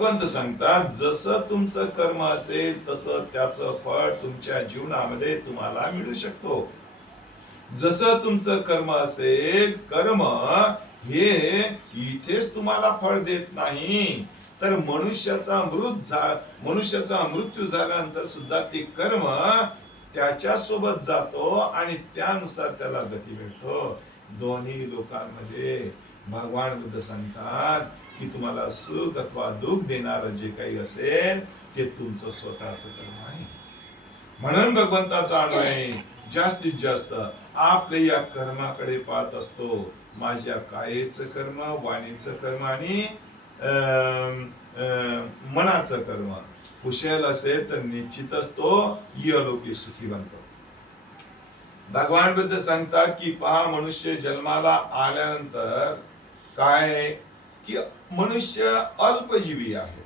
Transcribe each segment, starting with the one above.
भगवंत सांगतात, जसं तुमचं कर्म असेल तसं त्याचं फळ तुमच्या जीवनामध्ये तुम्हाला मिळू शकतो. जसं तुमचं कर्म असेल, कर्म हे इथेच तुम्हाला फळ देत नाही, तर मनुष्याचा मृत्यू झाल्यानंतर सुद्धा ते कर्म त्याच्या सोबत जातो आणि त्यानुसार त्याला गती मिळतो. दोन्ही लोकांमध्ये भगवान बुद्ध सांगतात की तुम्हाला सुख अथवा दुःख देणारं जे काही असेल ते तुमचं स्वतःच कर्म आहे. म्हणून भगवंताचा अन्वय जास्तीत जास्त आपल्या या कर्माकडे पाहत असतो. माझ्या कायेचं कर्म, वाणीचं कर्म आणि मनाचं कर्म कुशल असेल तर निश्चितच तो इहलोकी सुखी बनतो. भगवान बुद्ध सांगतात की पहा, मनुष्य जन्माला आल्यानंतर काय की मनुष्य अल्पजीवी आहे,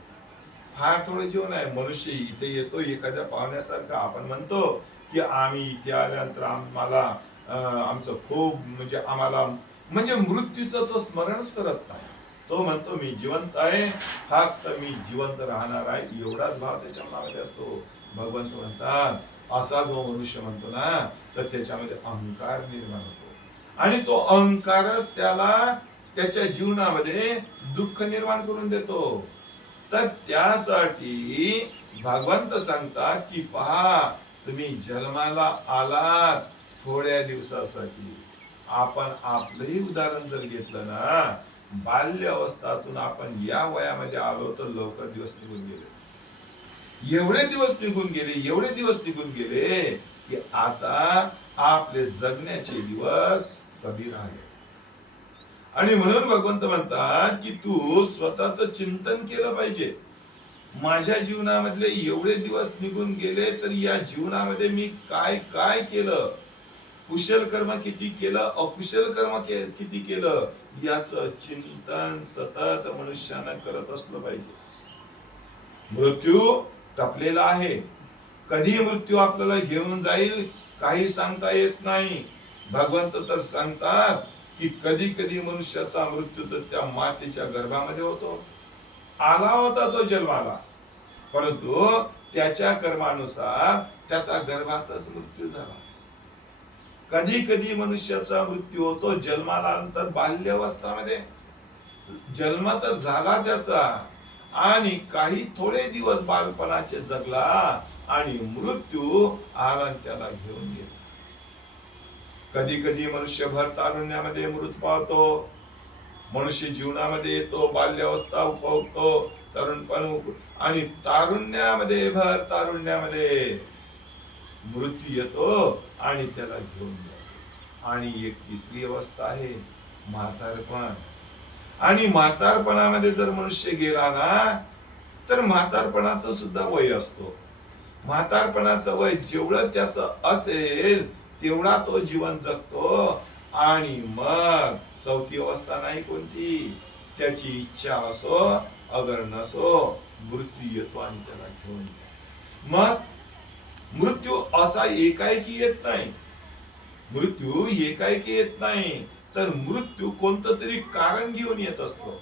फार थोडं जीवन आहे. मनुष्य इथे येतो एखाद्या पाहुण्यासारखं. आपण म्हणतो की आम्ही इथे आल्यानंतर आम्हाला आमचं खूप आम्हाला मृत्यूचं तो स्मरणच करत नाही. तो म्हणतो मी जिवंत आहे, फक्त मी जिवंत राहणार आहे, एवढाच भाव त्याच्या मनामध्ये असतो. भगवंत म्हणतात असा जो मनुष्य म्हणतो ना, तर त्याच्यामध्ये अहंकार निर्माण होतो आणि तो अहंकारच त्याला त्याच्या जीवनामध्ये दुःख निर्माण करून देतो. तर त्यासाठी भगवंत सांगतात की पहा, तुम्ही जन्माला आलात थोड्या दिवसासाठी. आपण आपलंही उदाहरण जर घेतलं ना, बाल्य अवस्थातून आपण या वयामध्ये आलो तर लवकर दिवस निघून गेले. एवढे दिवस निघून गेले की आता आपले जगण्याचे दिवस कमी राहिले. आणि म्हणून भगवंत म्हणतात की तू स्वतःच चिंतन केलं पाहिजे. माझ्या जीवनामधले एवढे दिवस निघून गेले, तर या जीवनामध्ये मी काय काय केलं, कुशल कर्म किती केलं, अकुशल कर्म किती केलं, याचं चिंतन सतत मनुष्यानं करत असलं पाहिजे. मृत्यू टपलेला आहे. कधी मृत्यू आपल्याला घेऊन जाईल काही सांगता येत नाही. भगवंत तर सांगतात की कधी कधी मनुष्याचा मृत्यू तर त्या मातेच्या गर्भामध्ये होतो. आला होता तो जन्माला, परंतु त्याच्या कर्मानुसार त्याचा गर्भातच मृत्यू झाला. कधी कधी मनुष्याचा मृत्यू होतो जन्माला नंतर बाल्यावस्थामध्ये. जन्म तर झाला त्याचा आणि काही थोडे दिवस बालपणाचे जगला आणि मृत्यू आला त्याला घेऊन गेला. कधी कधी मनुष्य भर तारुण्यामध्ये मृत पावतो. मनुष्य जीवनामध्ये येतो, बाल्यावस्था उपभोगतो, तरुणपण आणि भर तारुण्यामध्ये मृत्यू येतो आणि त्याला घेऊन जातो. आणि एक तिसरी अवस्था आहे म्हातारपण. आणि म्हातारपणामध्ये जर मनुष्य गेला ना, तर म्हातारपणाचं सुद्धा वय असतो. म्हातारपणाचं वय जेवढं त्याचं असेल तेवढा तो जीवन जगतो. आणि मग चौथी अवस्था नाही कोणती, त्याची इच्छा असो अगर नसो, मृत्यू येतो आणि त्याला घेऊन. मग मृत्यू असा एकाएकी येत नाही, तर मृत्यू कोणतं तरी कारण घेऊन येत असतो.